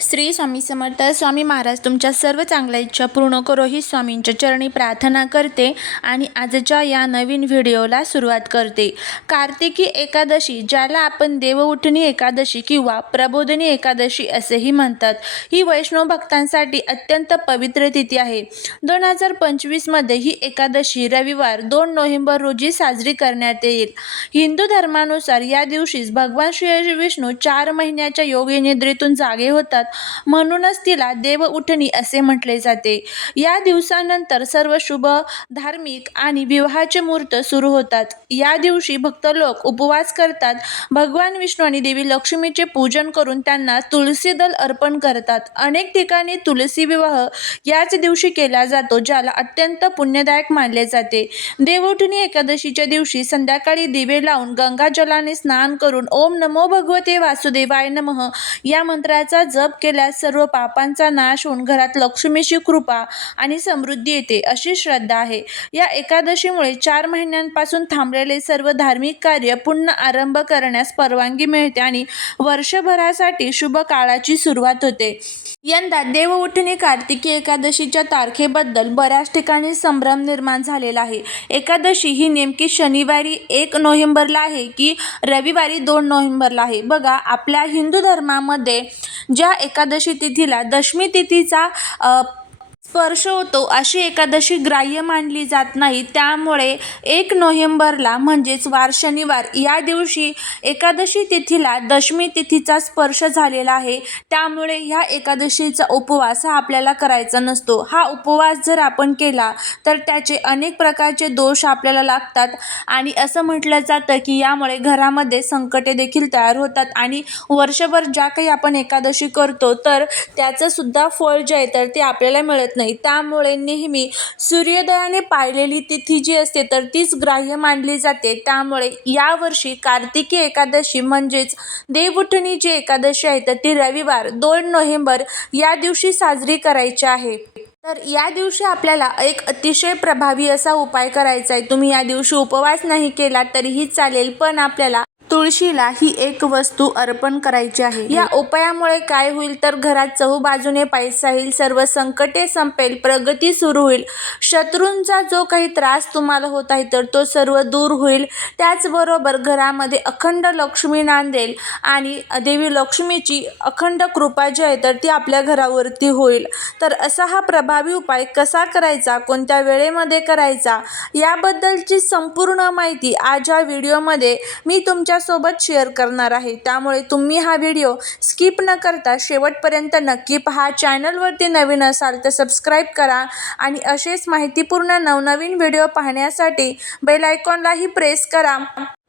श्री स्वामी समर्थ स्वामी महाराज तुमच्या सर्व चांगल्या इच्छा पूर्ण करो ही स्वामींच्या चरणी प्रार्थना करते आणि आजच्या या नवीन व्हिडिओला सुरुवात करते. कार्तिकी एकादशी ज्याला आपण देवउठणी एकादशी किंवा प्रबोधिनी एकादशी असेही म्हणतात ही वैष्णव भक्तांसाठी अत्यंत पवित्र तिथी आहे. दोन हजार पंचवीसमध्ये ही एकादशी रविवार दोन नोव्हेंबर रोजी साजरी करण्यात येईल. हिंदू धर्मानुसार या दिवशीच भगवान श्री विष्णू चार महिन्याच्या योगी निद्रेतून जागे होतात म्हणूनच तिला देव उठणी असे म्हटले जाते. या दिवसानंतर सर्व शुभ धार्मिक आणि विवाहाचे मुहूर्त सुरू होतात. या दिवशी भक्त लोक उपवास करतात. भगवान विष्णू आणि देवी लक्ष्मीचे पूजन करून त्यांना तुळशी दल अर्पण करतात. अनेक ठिकाणी तुलसी विवाह याच दिवशी केला जातो ज्याला अत्यंत पुण्यदायक मानले जाते. देवउठणी एकादशीच्या दिवशी संध्याकाळी दिवे लावून गंगाजलाने स्नान करून ओम नमो भगवते वासुदेवाय नमः या मंत्राचा जप केल्यास सर्व पापांचा नाश होऊन घरात लक्ष्मीची कृपा आणि समृद्धी येते अशी श्रद्धा आहे. या एकादशीमुळे चार महिन्यांपासून थांबलेले सर्व धार्मिक कार्य पुन्हा आरंभ करण्यास परवानगी मिळते आणि वर्षभरासाठी शुभ काळाची सुरुवात होते. यंदा देवउठणी कार्तिकी एकादशीच्या तारखेबद्दल बऱ्याच ठिकाणी संभ्रम निर्माण झालेला आहे. एकादशी ही नेमकी शनिवारी एक नोव्हेंबरला आहे की रविवारी दोन नोव्हेंबरला आहे? बघा आपल्या हिंदू धर्मामध्ये ज्या एकादशी तिथीला दशमी तिथीचा स्पर्श होतो अशी एकादशी ग्राह्य मानली जात नाही. त्यामुळे एक नोव्हेंबरला म्हणजेच वार शनिवार या दिवशी एकादशी तिथीला दशमी तिथीचा स्पर्श झालेला आहे. त्यामुळे ह्या एकादशीचा उपवास हा आपल्याला करायचा नसतो. हा उपवास जर आपण केला तर त्याचे अनेक प्रकारचे दोष आपल्याला लागतात. आणि असं म्हटलं जातं की यामुळे घरामध्ये संकटे देखील तयार होतात. आणि वर्षभर ज्या काही आपण एकादशी करतो तर त्याचंसुद्धा फळ जे आहे तर ते आपल्याला मिळत नाही. त्यामुळे नेहमी सूर्योदयाने पाळलेली तिथी जी असते तर तीच ग्राह्य मानली जाते. त्यामुळे यावर्षी कार्तिकी एकादशी म्हणजेच देवउठणी जी एकादशी आहे तर ती रविवार दोन नोव्हेंबर या दिवशी साजरी करायची आहे. तर या दिवशी आपल्याला एक अतिशय प्रभावी असा उपाय करायचा आहे. तुम्ही या दिवशी उपवास नाही केला तरीही चालेल पण आपल्याला तुळशीला ही एक वस्तू अर्पण करायची आहे. या उपायामुळे काय होईल तर घरात चहूबाजूने पैसा येईल सर्व संकटे संपेल प्रगती सुरू होईल. शत्रूंचा जो काही त्रास तुम्हाला होत आहे तर तो सर्व दूर होईल. त्याचबरोबर घरामध्ये अखंड लक्ष्मी नांदेल आणि देवी लक्ष्मीची अखंड कृपा जी आहे तर ती आपल्या घरावरती होईल. तर असा हा प्रभावी उपाय कसा करायचा कोणत्या वेळेमध्ये करायचा याबद्दलची संपूर्ण माहिती आज या व्हिडिओमध्ये मी तुमच्या तुमच्यासोबत शेअर करणार आहे. त्यामुळे तुम्ही हा व्हिडिओ स्किप न करता शेवटपर्यंत नक्की पहा. चॅनलवरती नवीन असाल तर सबस्क्राईब करा. आणि असेच माहितीपूर्ण नवनवीन व्हिडिओ पाहण्यासाठी बेल आयकॉनलाही प्रेस करा.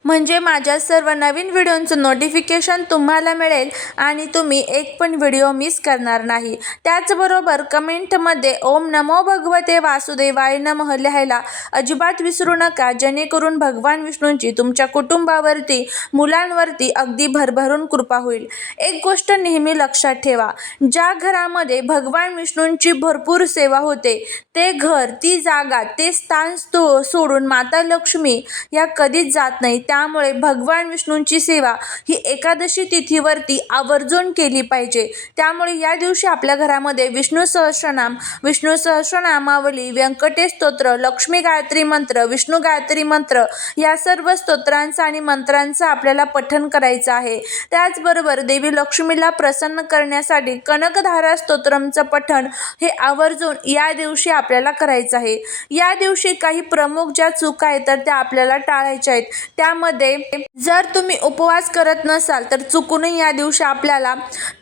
म्हणजे माझ्या सर्व नवीन व्हिडिओंचं नोटिफिकेशन तुम्हाला मिळेल आणि तुम्ही एक पण व्हिडिओ मिस करणार नाही. त्याचबरोबर कमेंटमध्ये ओम नमो भगवते वासुदेवाय नमः लिहायला अजिबात विसरू नका जेणेकरून भगवान विष्णूंची तुमच्या कुटुंबावरती मुलांवरती अगदी भरभरून कृपा होईल. एक गोष्ट नेहमी लक्षात ठेवा ज्या घरामध्ये भगवान विष्णूंची भरपूर सेवा होते ते घर ती जागा ते स्थान सोडून माता लक्ष्मी या कधीच जात नाही त्यामुळे भगवान विष्णूंची सेवा ही एकादशी तिथीवरती आवर्जून केली पाहिजे. त्यामुळे या दिवशी आपल्या घरामध्ये विष्णू सहस्रनाम विष्णू सहस्रनामावली व्यंकटेश स्तोत्र लक्ष्मी गायत्री मंत्र विष्णू गायत्री मंत्र या सर्व स्तोत्रांचं आणि मंत्रांचं आपल्याला पठन करायचं आहे. त्याचबरोबर देवी लक्ष्मीला प्रसन्न करण्यासाठी कनकधारा स्तोत्रमचं पठण हे आवर्जून या दिवशी आपल्याला करायचं आहे. या दिवशी काही प्रमुख ज्या चुका आहेत तर त्या आपल्याला टाळायच्या आहेत. त्या यामध्ये जर तुम्ही उपवास करत नसाल तर चुकूनही या दिवशी आपल्याला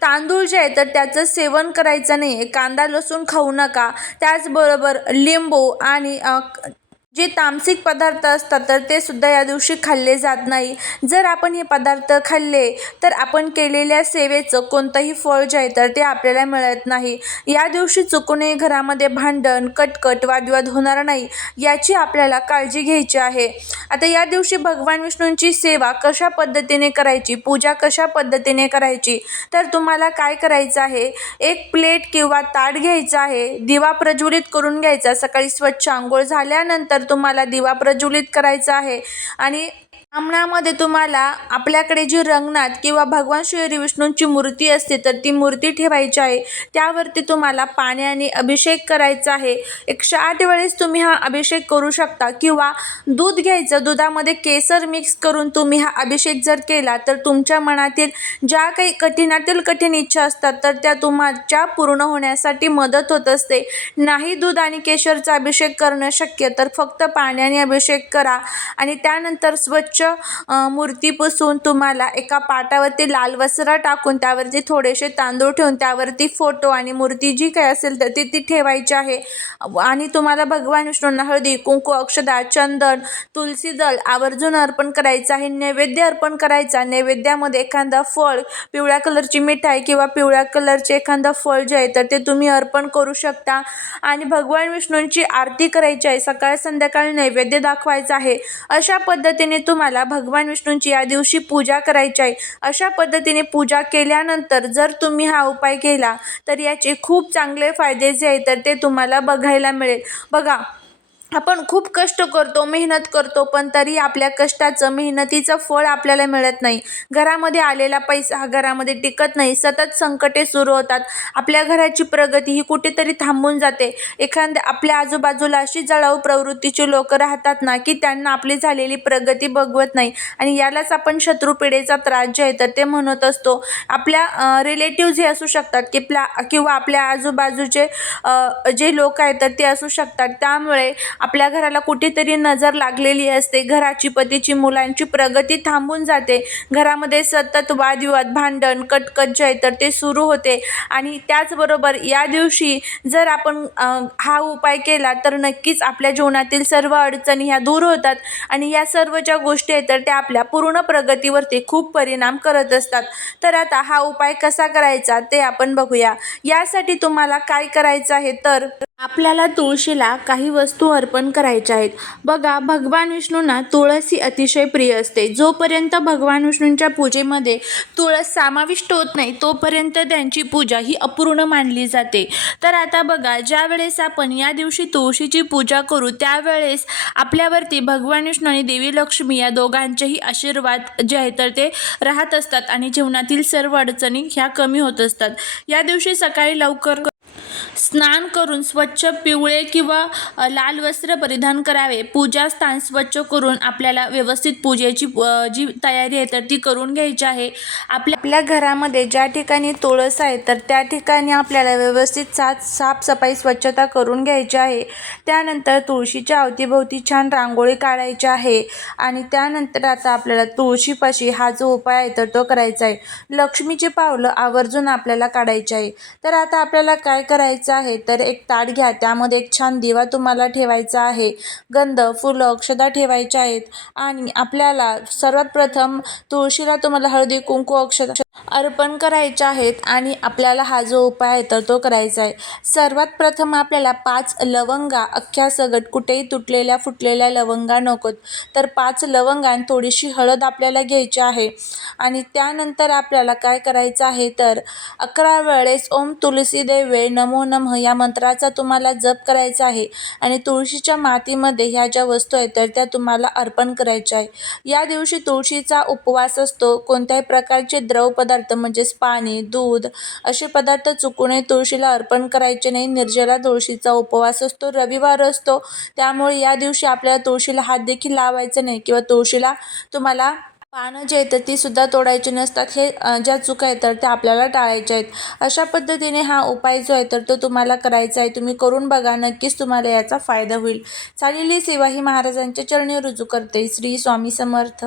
तांदूळ जे आहे तर त्याचं सेवन करायचं नाही आहे कांदा लसूण खाऊ नका. त्याचबरोबर लिंबू आणि जे तामसिक पदार्थ असतात तर ते सुद्धा या दिवशी खाल्ले जात नाही. जर आपण हे पदार्थ खाल्ले तर आपण केलेल्या सेवेचं कोणतंही फळ जे आहे तर ते आपल्याला मिळत नाही. या दिवशी चुकूनही घरामध्ये भांडण कटकट वादविवाद होणार नाही याची आपल्याला काळजी घ्यायची आहे. आता या दिवशी भगवान विष्णूंची सेवा कशा पद्धतीने करायची पूजा कशा पद्धतीने करायची तर तुम्हाला काय करायचं आहे? एक प्लेट किंवा ताट घ्यायचं आहे दिवा प्रज्वलित करून घ्यायचा सकाळी स्वच्छ आंघोळ झाल्यानंतर तुम्हाला दिवा प्रज्वलित करायचा आहे. आणि ब्राह्मणामध्ये तुम्हाला आपल्याकडे जी रंगनाथ किंवा भगवान श्री विष्णूंची मूर्ती असते तर ती मूर्ती ठेवायची आहे. त्यावरती तुम्हाला पाण्याने अभिषेक करायचा आहे. एकशे आठ वेळेस तुम्ही हा अभिषेक करू शकता किंवा दूध घ्यायचं दुधामध्ये केसर मिक्स करून तुम्ही हा अभिषेक जर केला तर तुमच्या मनातील ज्या काही कठीणातील कठीण इच्छा असतात तर त्या तुमच्या पूर्ण होण्यासाठी मदत होत असते. नाही दूध आणि केशरचा अभिषेक करणं शक्य तर फक्त पाण्याने अभिषेक करा. आणि त्यानंतर स्वच्छ मूर्ती पुसून तुम्हाला एका पाटावरती लाल वस्त्र टाकून त्यावरती थोडेसे तांदूळ ठेवून त्यावरती फोटो आणि मूर्ती जी काही असेल तर ती ती ठेवायची आहे. आणि तुम्हाला भगवान विष्णूंना हळदी कुंकू अक्षदा चंदन तुलसी दल आवर्जून अर्पण करायचं आहे. नैवेद्य अर्पण करायचा. नैवेद्यामध्ये एखादा फळ पिवळ्या कलरची मिठाई किंवा पिवळ्या कलरचे एखादं फळ जे आहे तर ते तुम्ही अर्पण करू शकता. आणि भगवान विष्णूंची आरती करायची आहे. सकाळ संध्याकाळी नैवेद्य दाखवायचा आहे. अशा पद्धतीने तुम्हाला मला भगवान विष्णूंची या दिवशी पूजा करायची आहे. अशा पद्धतीने पूजा केल्यानंतर जर तुम्ही हा उपाय केला तर याचे खूप चांगले फायदे जे आहेत तर ते तुम्हाला बघायला मिळेल. बघा आपण खूप कष्ट करतो मेहनत करतो पण तरी आपल्या कष्टाचं मेहनतीचं फळ आपल्याला मिळत नाही. घरामध्ये आलेला पैसा हा घरामध्ये टिकत नाही. सतत संकटे सुरू होतात. आपल्या घराची प्रगती ही कुठेतरी थांबून जाते. एखाद्या आपल्या आजूबाजूला अशी जळाऊ प्रवृत्तीची लोक राहतात ना की त्यांना आपली झालेली प्रगती बघवत नाही. आणि यालाच आपण शत्रुपिढेचा त्रास जे आहे तर ते म्हणत असतो. आपल्या रिलेटिव्ज हे असू शकतात की प्ला किंवा आपल्या आजूबाजूचे जे लोक आहेत तर ते असू शकतात. त्यामुळे आपल्या घराला कुठेतरी नजर लागलेली असते. घराची पतीची मुलांची प्रगती थांबून जाते. घरामध्ये सतत वादविवाद भांडण कटकट जे आहे तर ते सुरू होते. आणि त्याचबरोबर या दिवशी जर आपण हा उपाय केला तर नक्कीच आपल्या जीवनातील सर्व अडचणी ह्या दूर होतात. आणि या सर्व ज्या गोष्टी आहेत तर त्या आपल्या पूर्ण प्रगतीवरती खूप परिणाम करत असतात. तर आता हा उपाय कसा करायचा ते आपण बघूया. यासाठी तुम्हाला काय करायचं आहे तर आपल्याला तुळशीला काही वस्तू अर्पण करायच्या आहेत. बघा भगवान विष्णूंना तुळस ही अतिशय प्रिय असते. जोपर्यंत भगवान विष्णूंच्या पूजेमध्ये तुळस समाविष्ट होत नाही तोपर्यंत त्यांची पूजा ही अपूर्ण मानली जाते. तर आता बघा ज्या वेळेस आपण या दिवशी तुळशीची पूजा करू त्यावेळेस आपल्यावरती भगवान विष्णू आणि देवी लक्ष्मी या दोघांचेही आशीर्वाद जे आहे तर ते राहत असतात आणि जीवनातील सर्व अडचणी ह्या कमी होत असतात. या दिवशी सकाळी लवकर स्नान करून स्वच्छ पिवळे किंवा लाल वस्त्र परिधान करावे. पूजास्थान स्वच्छ करून आपल्याला व्यवस्थित पूजेची जी तयारी आहे तर ती करून घ्यायची आहे. आपल्या आपल्या घरामध्ये ज्या ठिकाणी तुळस आहे तर त्या ठिकाणी आपल्याला व्यवस्थित साफ साफसफाई स्वच्छता करून घ्यायची आहे. त्यानंतर तुळशीच्या अवतीभोवती छान रांगोळी काढायची आहे आणि त्यानंतर आता आपल्याला तुळशीपाशी हा जो उपाय आहे तर तो करायचा आहे. लक्ष्मीची पावलं आवर्जून आपल्याला काढायची आहे. तर आता आपल्याला काय करायचं आहे तर एक ताट घ्या त्यामध्ये एक छान दिवा तुम्हाला ठेवायचा आहे. गंध फुलं अक्षदा ठेवायच्या आहेत. आणि आपल्याला सर्वात प्रथम तुळशीला तुम्हाला हळदी कुंकू अक्षदा अर्पण करायचे आहेत आणि आपल्याला हा जो उपाय आहे तर तो करायचा आहे. सर्वात प्रथम आपल्याला पाच लवंगा अख्ख्या सगट कुठेही तुटलेल्या फुटलेल्या लवंगा नकोत तर पाच लवंगा आणि थोडीशी हळद आपल्याला घ्यायची आहे. आणि त्यानंतर आपल्याला काय करायचं आहे तर अकरा वेळेस ओम तुलसी देवे नमो नमः या मंत्राचा तुम्हाला जप करायचा आहे. आणि तुळशीच्या मातीमध्ये ह्या ज्या वस्तू आहेत तर त्या तुम्हाला अर्पण करायच्या आहे. या दिवशी तुळशीचा उपवास असतो. कोणत्याही प्रकारचे द्रव पदार्थ म्हणजेच पाणी दूध असे पदार्थ चुकूनही तुळशीला अर्पण करायचे नाही. निर्जला तुळशीचा उपवास असतो रविवार असतो. त्यामुळे या दिवशी आपल्याला तुळशीला हात देखील लावायचा नाही किंवा तुळशीला तुम्हाला पानं जे आहेत ती सुद्धा तोडायची नसतात. हे ज्या चुका आहेत तर त्या आपल्याला टाळायच्या आहेत. अशा पद्धतीने हा उपाय जो आहे तर तो तुम्हाला करायचा आहे. तुम्ही करून बघा नक्कीच तुम्हाला याचा फायदा होईल. चालेली सेवा ही महाराजांच्या चरणी रुजू करते. श्री स्वामी समर्थ.